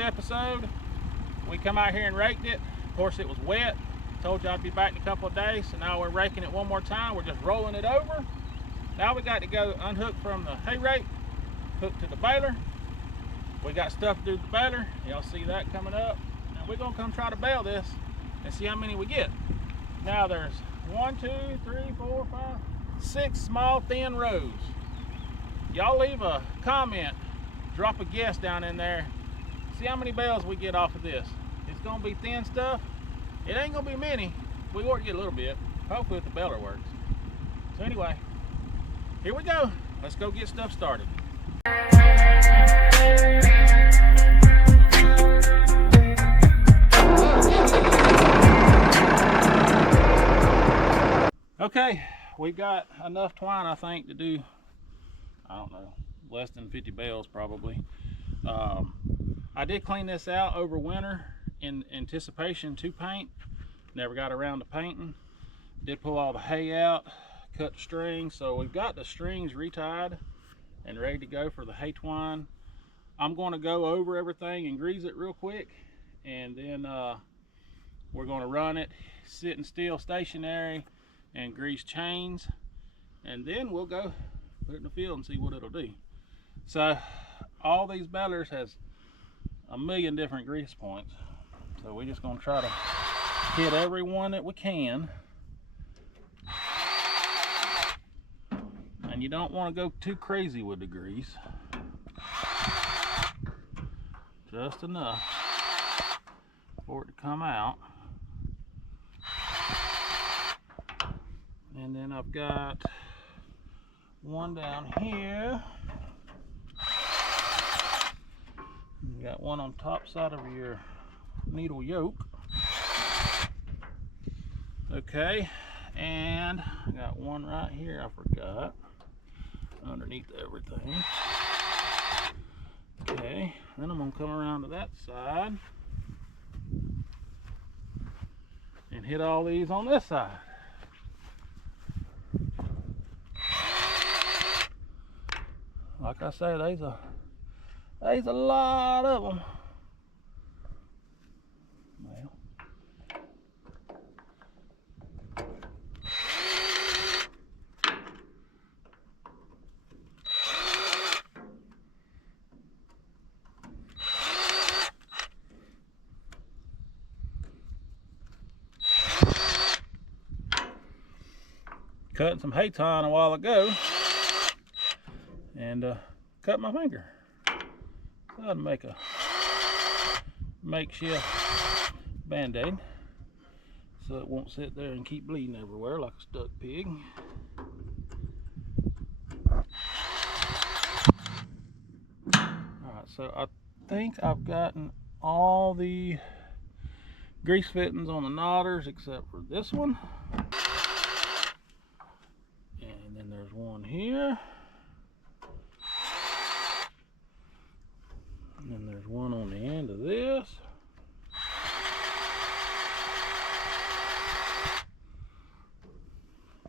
last episode, we come out here and raked it. Of course, it was wet. Told you I'd be back in a couple of days, so now we're raking it one more time. We're just rolling it over. Now we got to go unhook from the hay rake, hook to the baler. We got stuff to do with the baler. Y'all see that coming up. And we're gonna come try to bale this and see how many we get. Now there's 1, 2, 3, 4, 5, 6 small thin rows. Y'all leave a comment, drop a guess down in there. See how many bales we get off of this. It's gonna be thin stuff. It ain't gonna be many. We ought to get a little bit. Hopefully if the baler works. So anyway, here we go. Let's go get stuff started. Okay, we got enough twine, I think, to do, I don't know, less than 50 bales probably. I did clean this out over winter in anticipation to paint. Never got around to painting. Did pull all the hay out, cut the strings, so we've got the strings retied and ready to go for the hay twine. I'm going to go over everything and grease it real quick, and then we're going to run it sitting still, stationary, and grease chains, and then we'll go put it in the field and see what it'll do. So all these balers has a million different grease points, so we're just going to try to hit every one that we can. And you don't want to go too crazy with the grease, just enough for it to come out. And then I've got one down here. You got one on top side of your needle yoke. Okay, and I got one right here I forgot underneath everything. Okay, then I'm gonna come around to that side and hit all these on this side. Like I say, there's a lot of them. Well, cut some hay twine a while ago and cut my finger. So I'd make a makeshift band-aid so it won't sit there and keep bleeding everywhere like a stuck pig. Alright, so I think I've gotten all the grease fittings on the knotters except for this one. And then there's one here. And then there's one on the end of this.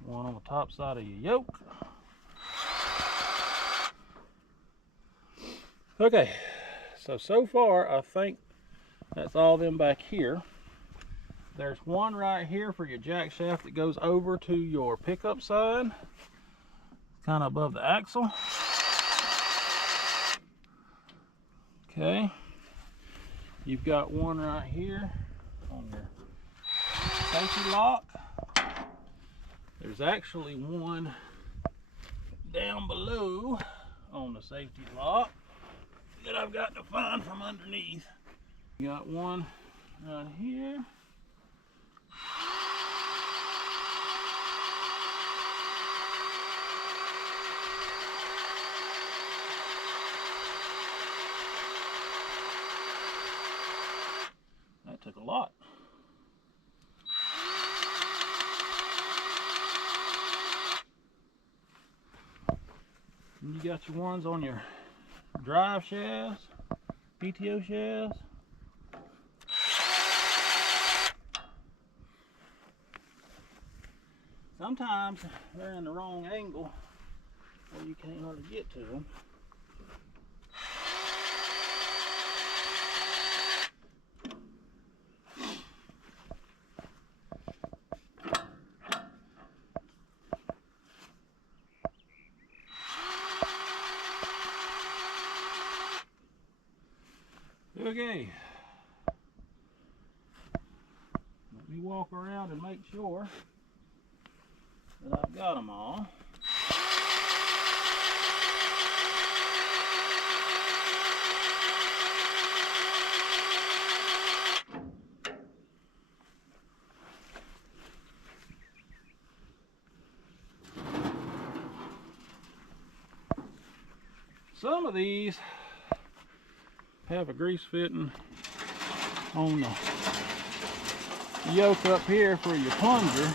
One on the top side of your yoke. Okay, so far I think that's all them back here. There's one right here for your jack shaft that goes over to your pickup side, kind of above the axle. Okay, you've got one right here on your safety lock. There's actually one down below on the safety lock that I've got to find from underneath. You got one right here. That took a lot. And you got your ones on your drive shafts, PTO shafts. Sometimes they're in the wrong angle or you can't hardly get to them. Okay. Let me walk around and make sure that I've got them all. Some of these have a grease fitting on the yoke up here for your plunger,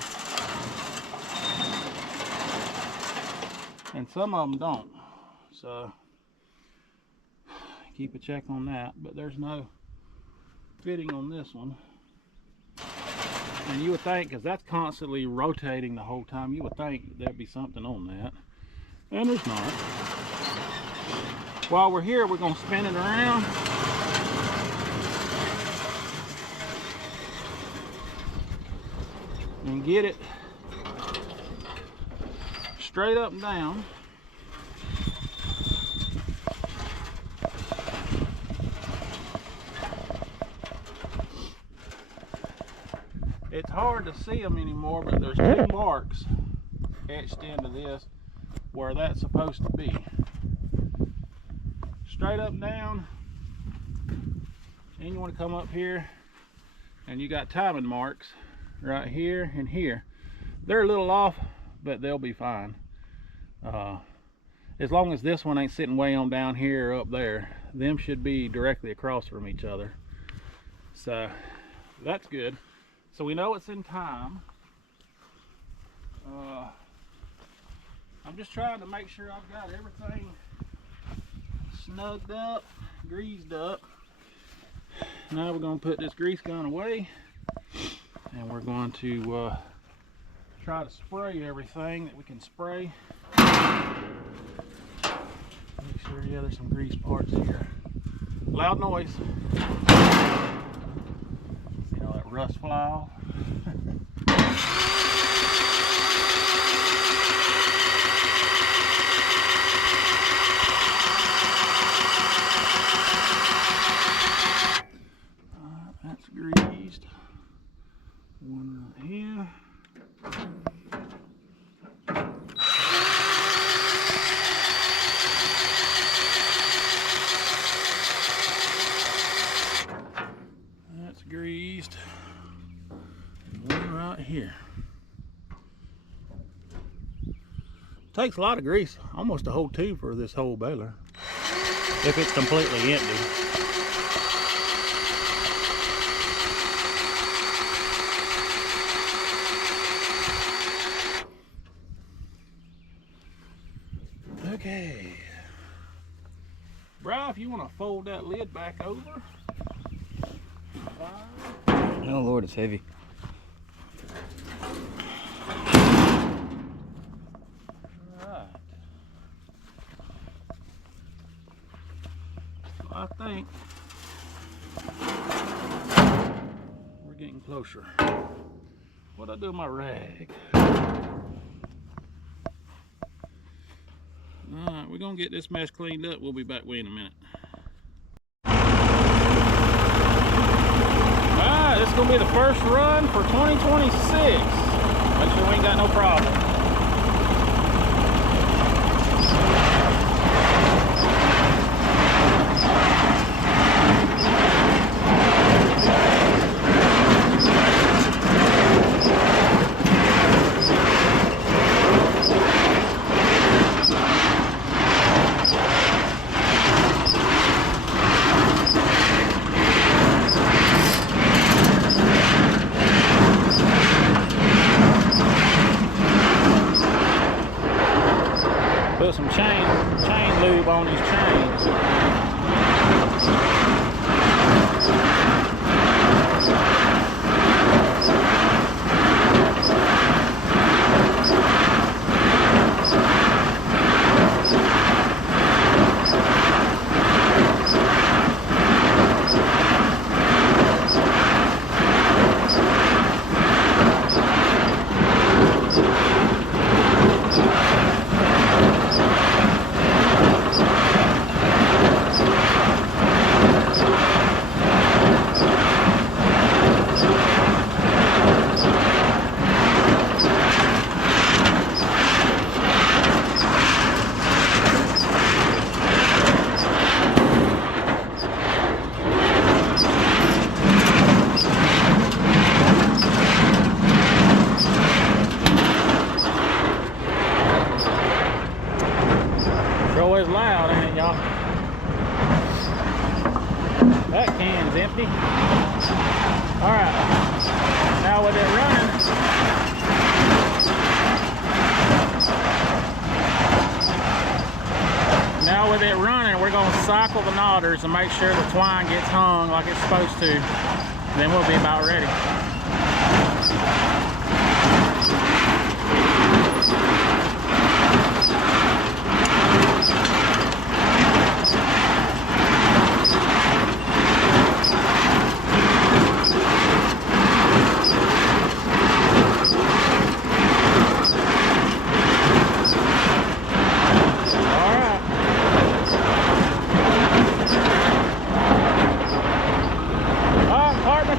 and some of them don't, so keep a check on that. But there's no fitting on this one, and you would think, because that's constantly rotating the whole time, you would think there'd be something on that, and there's not. While we're here, we're going to spin it around. And get it straight up and down. It's hard to see them anymore, but there's two marks etched into this where that's supposed to be. Straight up and down. And you want to come up here, and you got timing marks right here and here. They're a little off, but they'll be fine. As long as this one ain't sitting way on down here or up there, them should be directly across from each other. So that's good. So we know it's in time. I'm just trying to make sure I've got everything snugged up, greased up. Now we're going to put this grease gun away, and we're going to try to spray everything that we can spray. Make sure, yeah, there's some grease parts here. Loud noise. See all that rust fly off? That's greased. One right here. That's greased. One right here. Takes a lot of grease, almost a whole tube for this whole baler, if it's completely empty. Okay, Bri, if you want to fold that lid back over. Oh Lord, it's heavy. Alright. I think we're getting closer. What'd I do with my rag? Alright, we're gonna get this mess cleaned up. We'll be back with you in a minute. Alright, this is gonna be the first run for 2026. Make sure we ain't got no problem. Put some chain lube on these chains. cycle the knotters and make sure the twine gets hung like it's supposed to. Then we'll be about ready.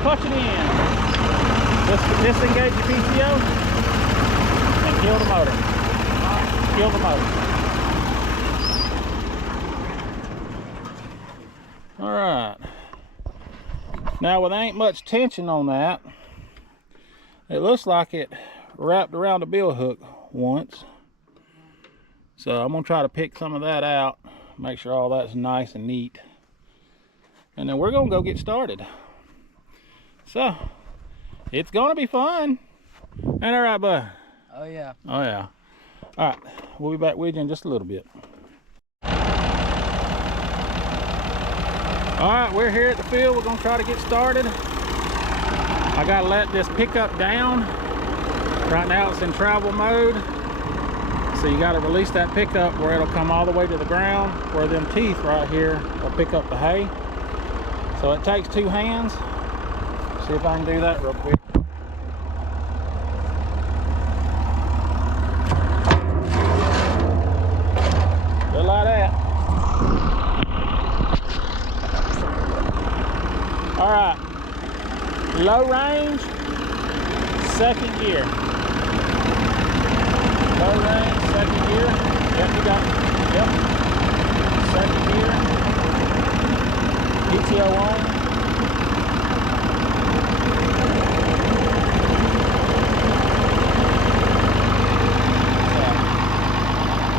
Clutching in. Just disengage your PTO and kill the motor. Kill the motor. Alright. Now, with ain't much tension on that, it looks like it wrapped around the bill hook once. So I'm going to try to pick some of that out, make sure all that's nice and neat. And then we're going to go get started. So, it's gonna be fun. Ain't that right, bud? Oh yeah. Oh yeah. All right, we'll be back with you in just a little bit. All right, we're here at the field. We're gonna try to get started. I gotta let this pickup down. Right now it's in travel mode. So you gotta release that pickup where it'll come all the way to the ground, where them teeth right here will pick up the hay. So it takes two hands. See if I can do that real quick. Just like that. All right. Low range, second gear. Low range, second gear. Yep, you got it. Yep. Second gear. PTO on.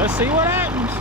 Let's see what happens.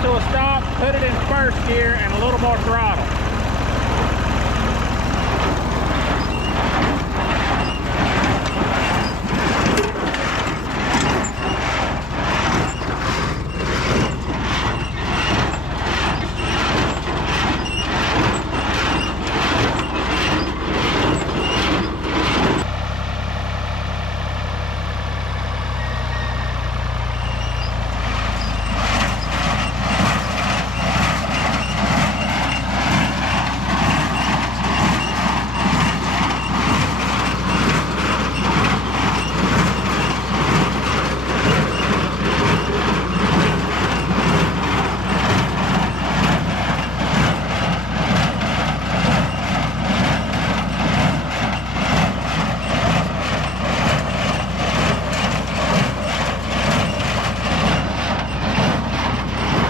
To a stop, put it in first gear and a little more throttle.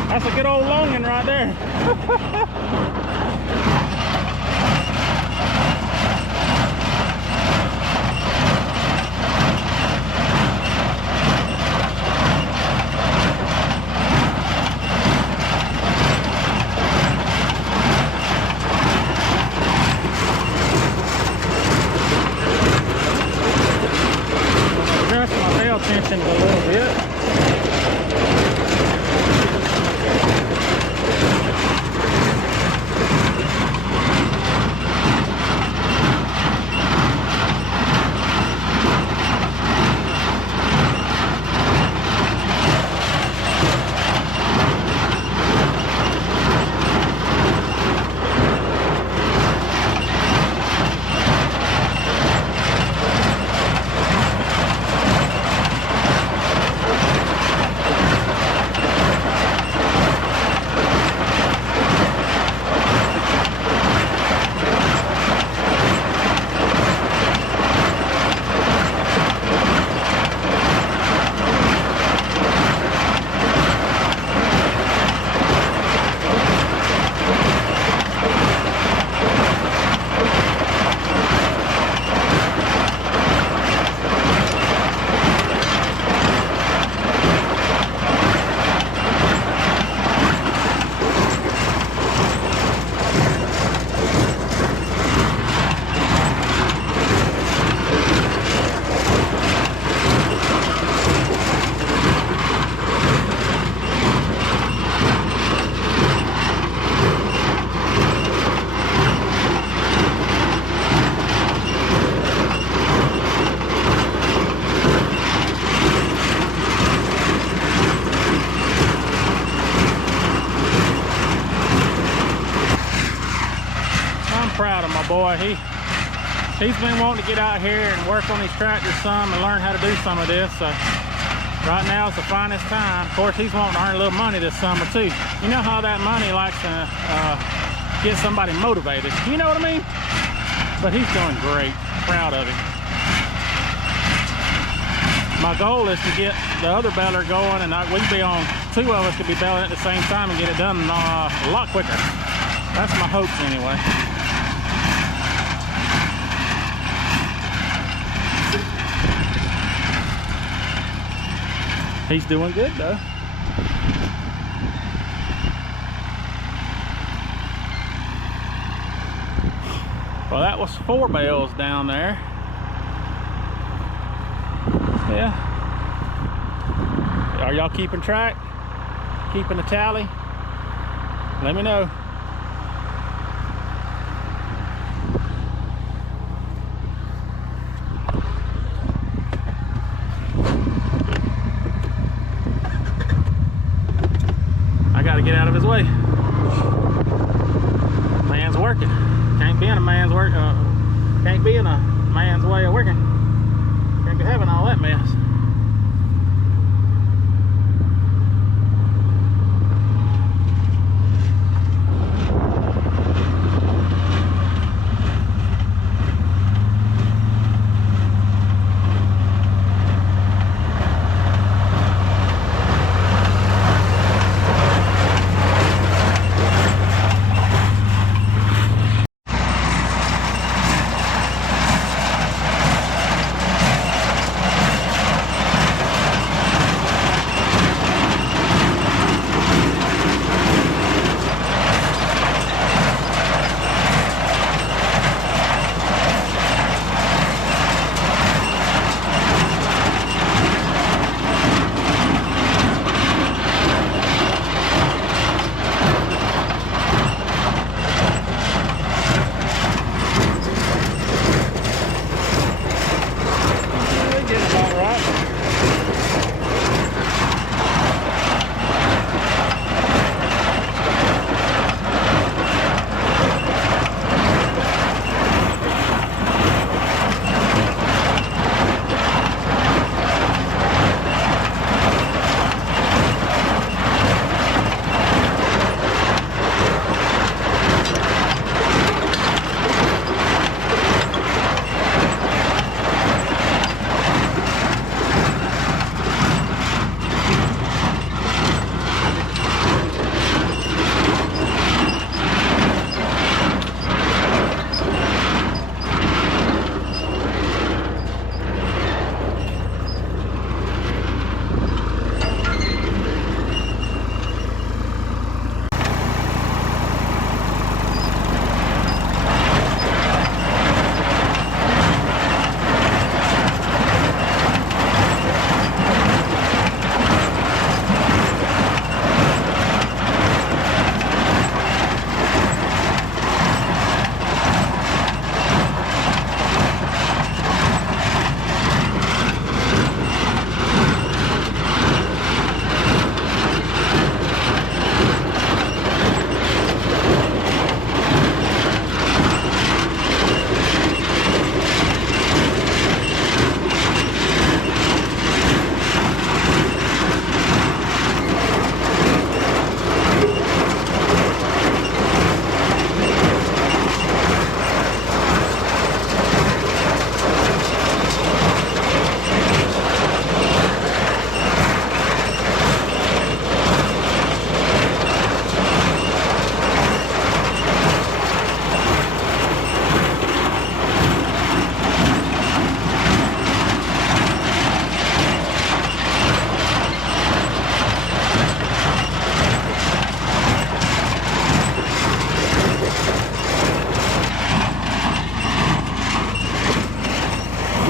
That's a good old lunging right there. of my boy. He's been wanting to get out here and work on his tractor some and learn how to do some of this. So right now it's the finest time. Of course, he's wanting to earn a little money this summer too. You know how that money likes to get somebody motivated. You know what I mean? But he's doing great. Proud of him. My goal is to get the other baler going, and we can be on, two of us could be baling at the same time and get it done a lot quicker. That's my hopes anyway. He's doing good though. Well, that was 4 bales down there. Yeah. Are y'all keeping track? Keeping a tally? Let me know. I gotta get out of his way. Man's working. Can't be in a man's work. Can't be in a man's way of working. Can't be having all that mess.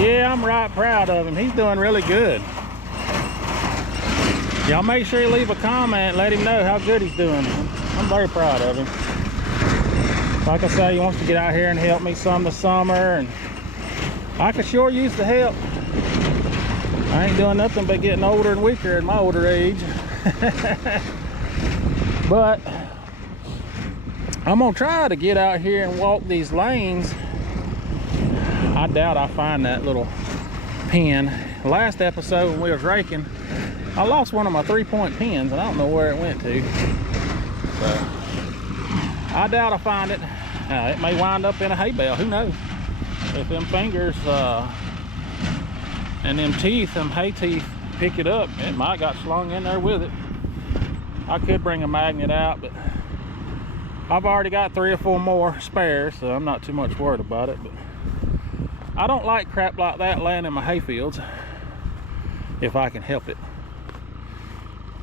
Yeah, I'm right proud of him. He's doing really good. Y'all make sure you leave a comment, let him know how good he's doing. I'm very proud of him. Like I say, he wants to get out here and help me some this summer, and I could sure use the help. I ain't doing nothing but getting older and weaker in my older age. But I'm gonna try to get out here and walk these lanes. I doubt I find that little pin. Last episode when we was raking, I lost one of my 3-point pins and I don't know where it went to. So I doubt I find it. It may wind up in a hay bale, who knows? If them fingers and them teeth, them hay teeth, pick it up, it might got slung in there with it. I could bring a magnet out, but I've already got 3 or 4 more spares, so I'm not too much worried about it. But I don't like crap like that laying in my hay fields if I can help it.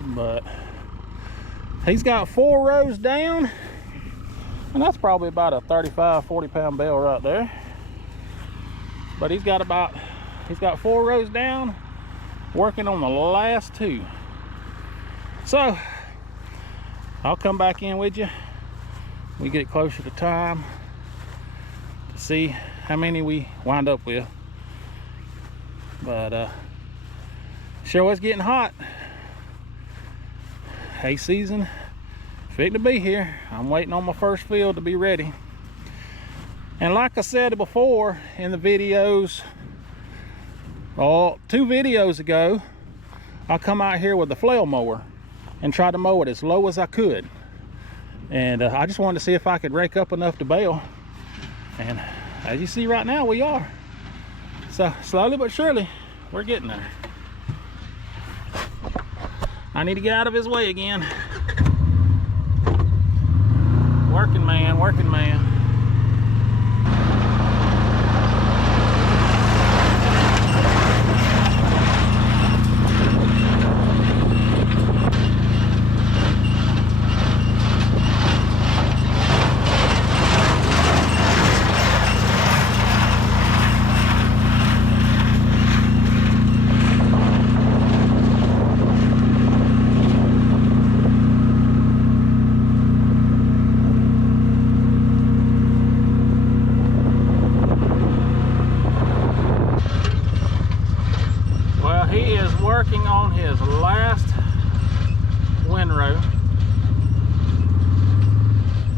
But he's got 4 rows down, and that's probably about a 35-40 pound bale right there. But he's got 4 rows down, working on the last 2. So I'll come back in with you. We get closer to time to see how many we wind up with. But sure is getting hot. Hay season fitting to be here. I'm waiting on my first field to be ready. And like I said before in the videos, 2 videos ago, I come out here with the flail mower and try to mow it as low as I could. And I just wanted to see if I could rake up enough to bale. And as you see right now, we are. So slowly but surely, we're getting there. I need to get out of his way again. Working man, working man. Working on his last windrow,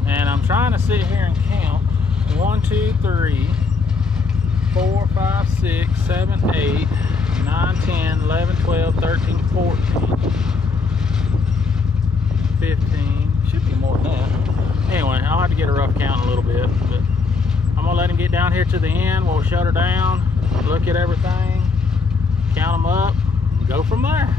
and I'm trying to sit here and count 1, 2, 3, 4, 5, 6, 7, 8, 9, 10, 11, 12, 13, 14, 15. Should be more than that. Anyway, I'll have to get a rough count in a little bit, but I'm gonna let him get down here to the end. We'll shut her down, look at everything, count them up, go from there.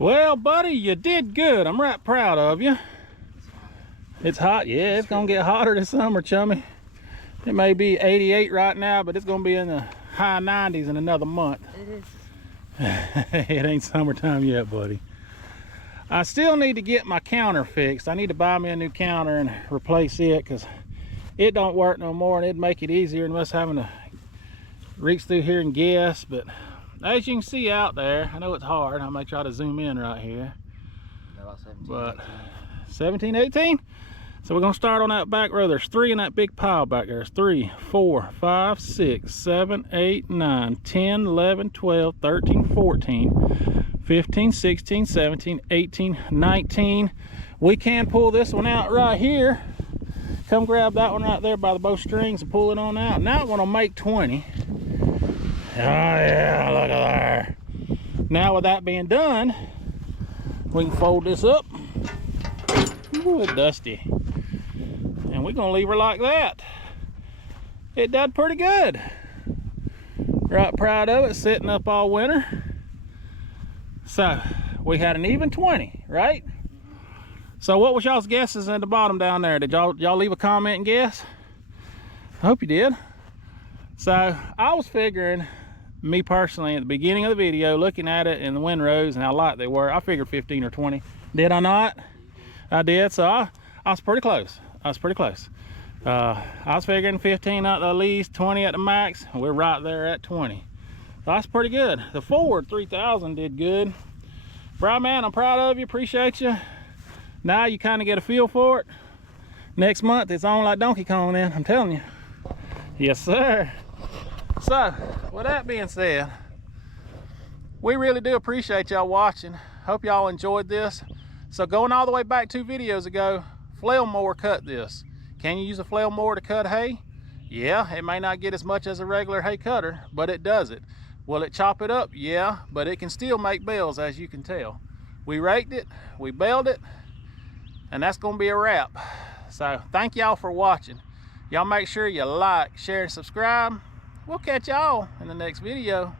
Well, buddy, you did good. I'm right proud of you. It's hot. Yeah, it's gonna get hotter this summer, chummy. It may be 88 right now, but it's gonna be in the high 90s in another month. It is. It ain't summertime yet, buddy. I still need to get my counter fixed. I need to buy me a new counter and replace it because it don't work no more, and it'd make it easier than us having to reach through here and guess. But as you can see out there, I know it's hard. I may try to zoom in right here. But 17, 18. So we're gonna start on that back row. There's 3 in that big pile back there. There's 3, 4, 5, 6, 7, 8, 9, 10, 11, 12, 13, 14, 15, 16, 17, 18, 19. We can pull this one out right here. Come grab that one right there by the bowstrings and pull it on out. And that one will make 20. Oh yeah, look at there. Now with that being done, we can fold this up. Ooh, it's dusty. And we're gonna leave her like that. It done pretty good. Right proud of it, sitting up all winter. So we had an even 20, right? So what was y'all's guesses at the bottom down there? Did y'all leave a comment and guess? I hope you did. So I was figuring, me personally, at the beginning of the video, looking at it in the windrows and how light they were, I figured 15 or 20. Did I not? I did. So I was pretty close. I was pretty close. I was figuring 15 at the least, 20 at the max. We're right there at 20. So that's pretty good. The Ford 3000 did good. Bro, man, I'm proud of you. Appreciate you. Now you kind of get a feel for it. Next month it's on like Donkey Kong then, I'm telling you. Yes, sir. So, with that being said, we really do appreciate y'all watching. Hope y'all enjoyed this. So going all the way back 2 videos ago, flail mower cut this. Can you use a flail mower to cut hay? Yeah, it may not get as much as a regular hay cutter, but it does it. Will it chop it up? Yeah, but it can still make bales, as you can tell. We raked it, we baled it, and that's gonna be a wrap. So thank y'all for watching. Y'all make sure you like, share, and subscribe. We'll catch y'all in the next video.